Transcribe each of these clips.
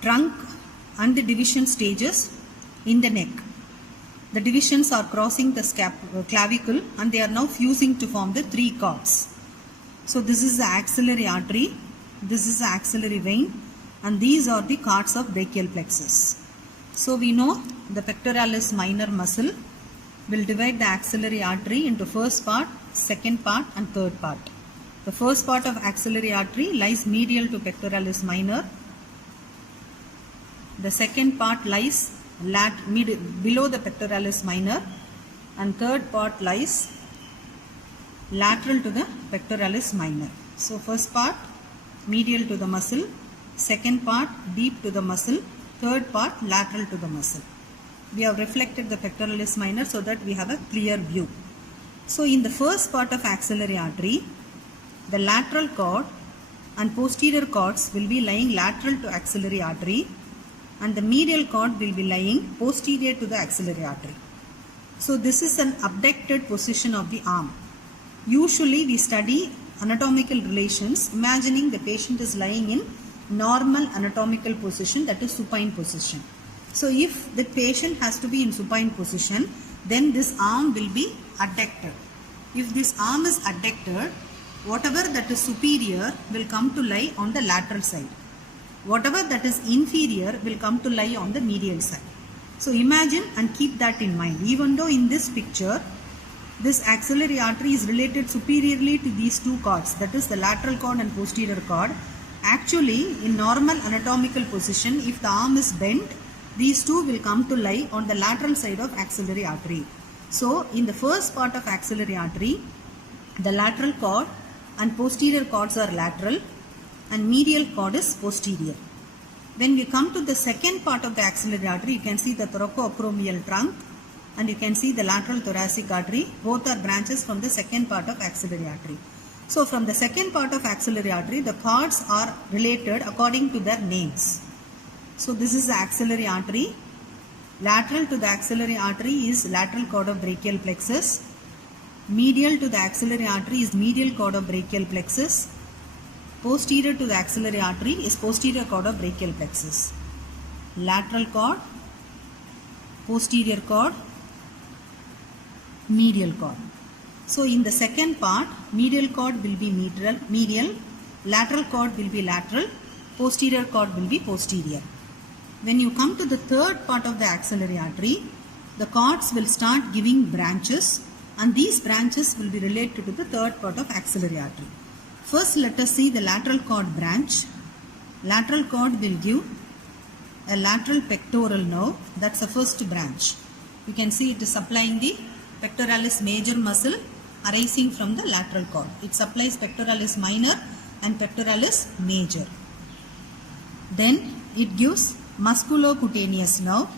trunk and the division stages in the neck. The divisions are crossing the clavicle and they are now fusing to form the three cords. So this is the axillary artery, this is the axillary vein, and these are the cords of brachial plexus. So we know the pectoralis minor muscle will divide the axillary artery into first part, second part and third part. The first part of axillary artery lies medial to pectoralis minor. The second part lies below the pectoralis minor, and third part lies lateral to the pectoralis minor. So first part medial to the muscle, second part deep to the muscle, third part lateral to the muscle. We have reflected the pectoralis minor so that we have a clear view. So in the first part of axillary artery, the lateral cord and posterior cords will be lying lateral to axillary artery, and the medial cord will be lying posterior to the axillary artery. So this is an abducted position of the arm. Usually we study anatomical relations imagining the patient is lying in normal anatomical position, that is supine position. So if the patient has to be in supine position, then this arm will be adducted. If this arm is adducted, whatever that is superior will come to lie on the lateral side. Whatever that is inferior will come to lie on the medial side. So imagine and keep that in mind. Even though in this picture, this axillary artery is related superiorly to these two cords, that is the lateral cord and posterior cord. Actually, in normal anatomical position, if the arm is bent, these two will come to lie on the lateral side of axillary artery. So in the first part of axillary artery, the lateral cord and posterior cords are lateral and medial cord is posterior. When we come to the second part of the axillary artery, you can see the thoracoacromial trunk and you can see the lateral thoracic artery. Both are branches from the second part of axillary artery. So from the second part of axillary artery, the cords are related according to their names. So this is the axillary artery. Lateral to the axillary artery is lateral cord of brachial plexus. Medial to the axillary artery is medial cord of brachial plexus. Posterior to the axillary artery is posterior cord of brachial plexus. Lateral cord, posterior cord, medial cord. So in the second part, medial cord will be medial, lateral cord will be lateral, posterior cord will be posterior. When you come to the third part of the axillary artery, the cords will start giving branches, and these branches will be related to the third part of axillary artery. First, let us see the lateral cord branch. Lateral cord will give a lateral pectoral nerve. That's the first branch. You can see it is supplying the pectoralis major muscle arising from the lateral cord. It supplies pectoralis minor and pectoralis major. Then it gives musculocutaneous nerve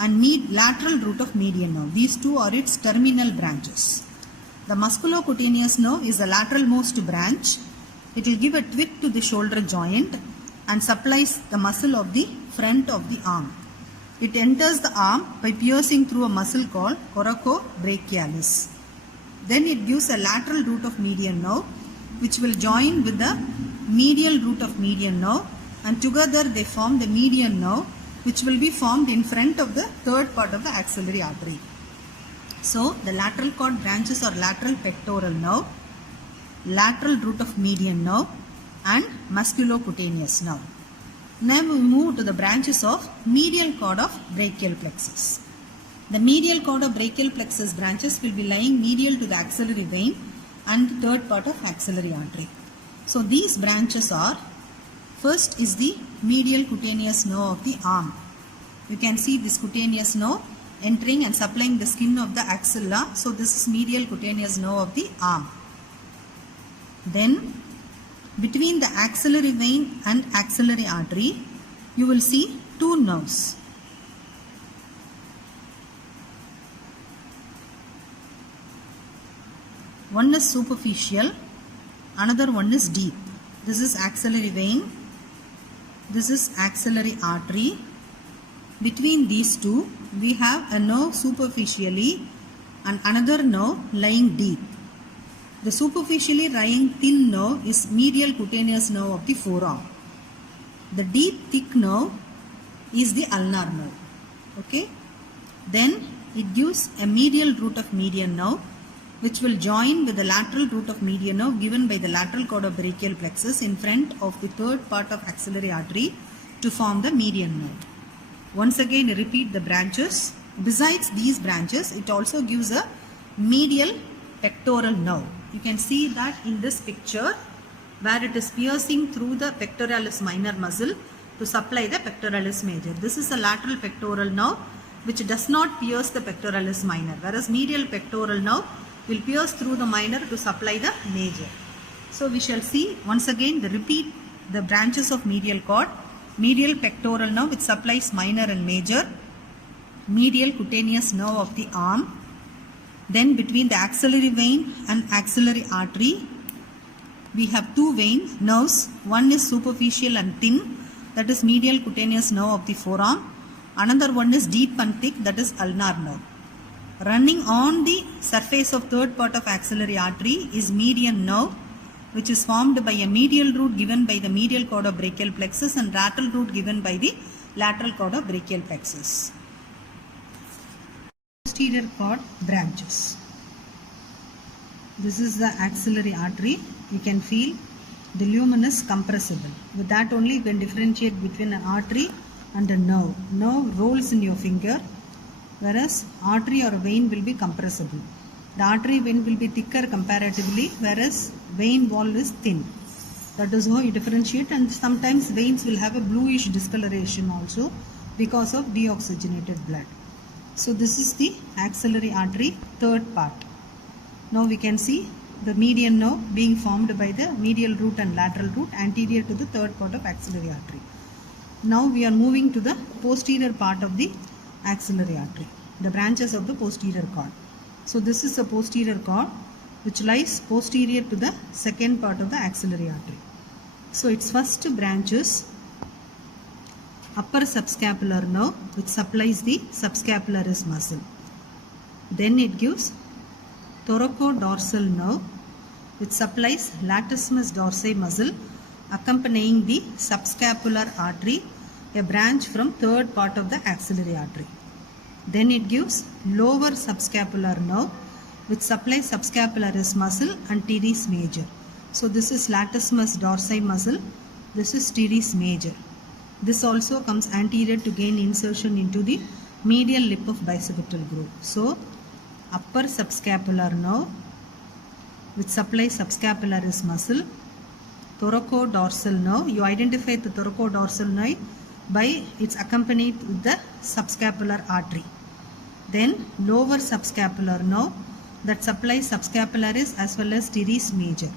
and lateral root of median nerve. These two are its terminal branches. The musculocutaneous nerve is the lateralmost branch. It will give a tweak to the shoulder joint and supplies the muscle of the front of the arm. It enters the arm by piercing through a muscle called coracobrachialis. Then it gives a lateral root of median nerve which will join with the medial root of median nerve, and together they form the median nerve which will be formed in front of the third part of the axillary artery. So the lateral cord branches are lateral pectoral nerve, lateral root of median nerve and musculocutaneous nerve. Now we move to the branches of medial cord of brachial plexus. The medial cord of brachial plexus branches will be lying medial to the axillary vein and third part of axillary artery. So these branches are, first is the medial cutaneous nerve of the arm. You can see this cutaneous nerve entering and supplying the skin of the axilla. So this is medial cutaneous nerve of the arm. Then between the axillary vein and axillary artery, you will see two nerves. One is superficial, another one is deep. This is axillary vein, this is axillary artery. Between these two, we have a nerve superficially and another nerve lying deep. The superficially lying thin nerve is medial cutaneous nerve of the forearm. The deep thick nerve is the ulnar nerve. Okay. Then it gives a medial root of median nerve which will join with the lateral root of median nerve given by the lateral cord of brachial plexus in front of the third part of axillary artery to form the median nerve. Once again repeat the branches. Besides these branches, it also gives a medial pectoral nerve. You can see that in this picture where it is piercing through the pectoralis minor muscle to supply the pectoralis major. This is a lateral pectoral nerve which does not pierce the pectoralis minor, whereas medial pectoral nerve will pierce through the minor to supply the major. So we shall see once again repeat the branches of medial cord. Medial pectoral nerve which supplies minor and major. Medial cutaneous nerve of the arm. Then between the axillary vein and axillary artery, we have two nerves. One is superficial and thin, that is medial cutaneous nerve of the forearm. Another one is deep and thick, that is ulnar nerve. Running on the surface of third part of axillary artery is median nerve, which is formed by a medial root given by the medial cord of brachial plexus and lateral root given by the lateral cord of brachial plexus. Posterior cord branches. This is the axillary artery. You can feel the lumen is compressible. With that only you can differentiate between an artery and a nerve. Nerve rolls in your finger, whereas artery or vein will be compressible. The artery vein will be thicker comparatively, whereas vein wall is thin. That is how you differentiate, and sometimes veins will have a bluish discoloration also because of deoxygenated blood. So this is the axillary artery third part. Now we can see the median nerve being formed by the medial root and lateral root anterior to the third part of axillary artery. Now we are moving to the posterior part of the axillary artery, the branches of the posterior cord. So this is a posterior cord which lies posterior to the second part of the axillary artery. So its first branch is upper subscapular nerve which supplies the subscapularis muscle. Then it gives thoracodorsal nerve which supplies latissimus dorsi muscle accompanying the subscapular artery, a branch from third part of the axillary artery. Then it gives lower subscapular nerve which supplies subscapularis muscle and teres major. So this is latissimus dorsi muscle, this is teres major. This also comes anterior to gain insertion into the medial lip of bicipital groove. So upper subscapular nerve which supplies subscapularis muscle, thoracodorsal nerve. You identify the thoracodorsal nerve by its accompanied with the subscapular artery. Then lower subscapular nerve that supplies subscapularis as well as teres major.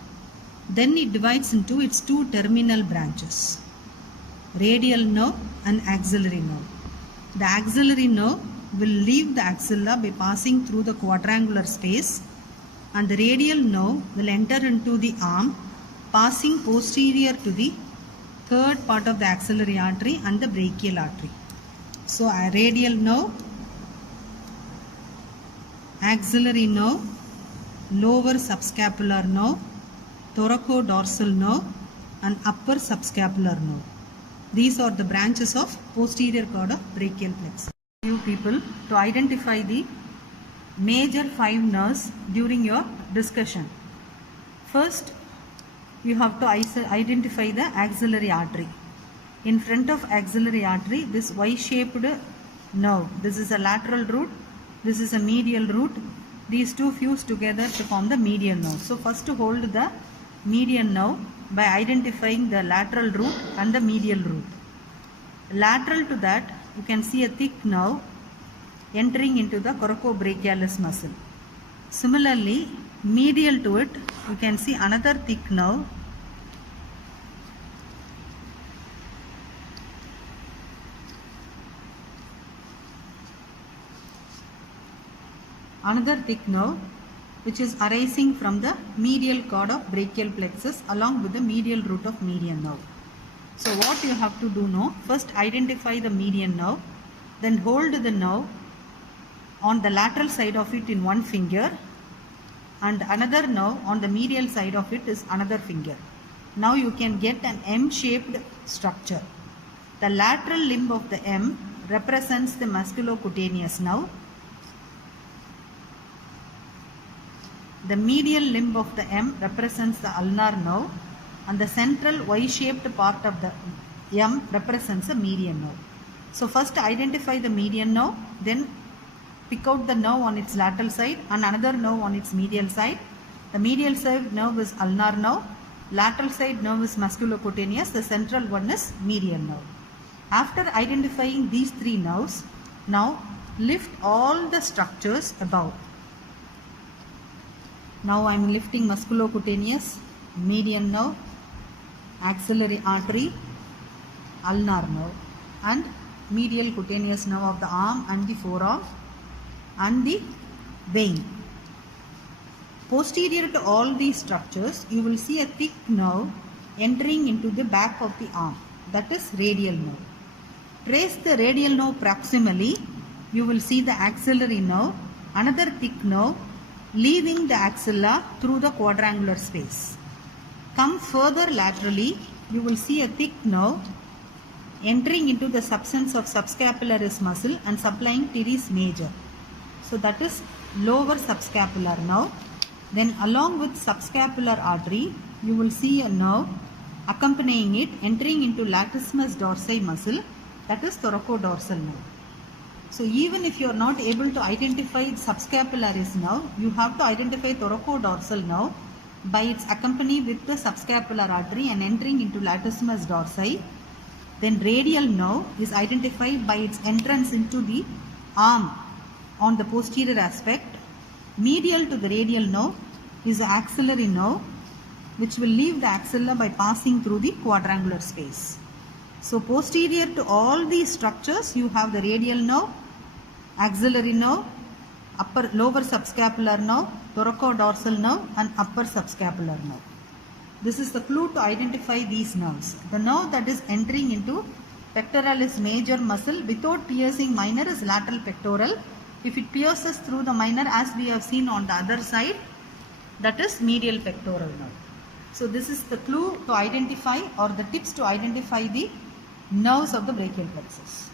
Then it divides into its two terminal branches, radial nerve and axillary nerve. The axillary nerve will leave the axilla by passing through the quadrangular space, and the radial nerve will enter into the arm passing posterior to the third part of the axillary artery and the brachial artery. So a radial nerve, axillary nerve, lower subscapular nerve, thoracodorsal nerve and upper subscapular nerve. These are the branches of posterior cord of brachial plexus. You people to identify the major 5 nerves during your discussion. First, you have to identify the axillary artery. In front of axillary artery, this Y-shaped nerve. This is a lateral root. This is a medial root. These two fuse together to form the median nerve. So first hold the median nerve by identifying the lateral root and the medial root. Lateral to that, you can see a thick nerve entering into the coracobrachialis muscle. Similarly, medial to it, you can see another thick nerve which is arising from the medial cord of brachial plexus along with the medial root of median nerve. So what you have to do now, first identify the median nerve, then hold the nerve on the lateral side of it in one finger and another nerve on the medial side of it is another finger. Now you can get an M-shaped structure. The lateral limb of the M represents the musculocutaneous nerve. The medial limb of the M represents the ulnar nerve, and the central Y-shaped part of the M represents the median nerve. So first identify the median nerve, then pick out the nerve on its lateral side and another nerve on its medial side. The medial side nerve is ulnar nerve, lateral side nerve is musculocutaneous, the central one is median nerve. After identifying these three nerves, now lift all the structures above. Now I am lifting musculocutaneous, median nerve, axillary artery, ulnar nerve, and medial cutaneous nerve of the arm and the forearm and the vein. Posterior to all these structures, you will see a thick nerve entering into the back of the arm, that is radial nerve. Trace the radial nerve proximally, you will see the axillary nerve, another thick nerve leaving the axilla through the quadrangular space. Come further laterally, you will see a thick nerve entering into the substance of subscapularis muscle and supplying teres major. So that is lower subscapular nerve. Then along with subscapular artery, you will see a nerve accompanying it entering into latissimus dorsi muscle, that is thoracodorsal nerve. So even if you are not able to identify subscapularis nerve, you have to identify thoracodorsal nerve by its accompany with the subscapular artery and entering into latissimus dorsi. Then radial nerve is identified by its entrance into the arm on the posterior aspect. Medial to the radial nerve is the axillary nerve, which will leave the axilla by passing through the quadrangular space. So posterior to all these structures, you have the radial nerve, axillary nerve, lower subscapular nerve, thoracodorsal nerve, and upper subscapular nerve. This is the clue to identify these nerves. The nerve that is entering into pectoralis major muscle without piercing minor is lateral pectoral. If it pierces through the minor, as we have seen on the other side, that is medial pectoral nerve. So this is the clue to identify, or the tips to identify the nerves of the brachial plexus.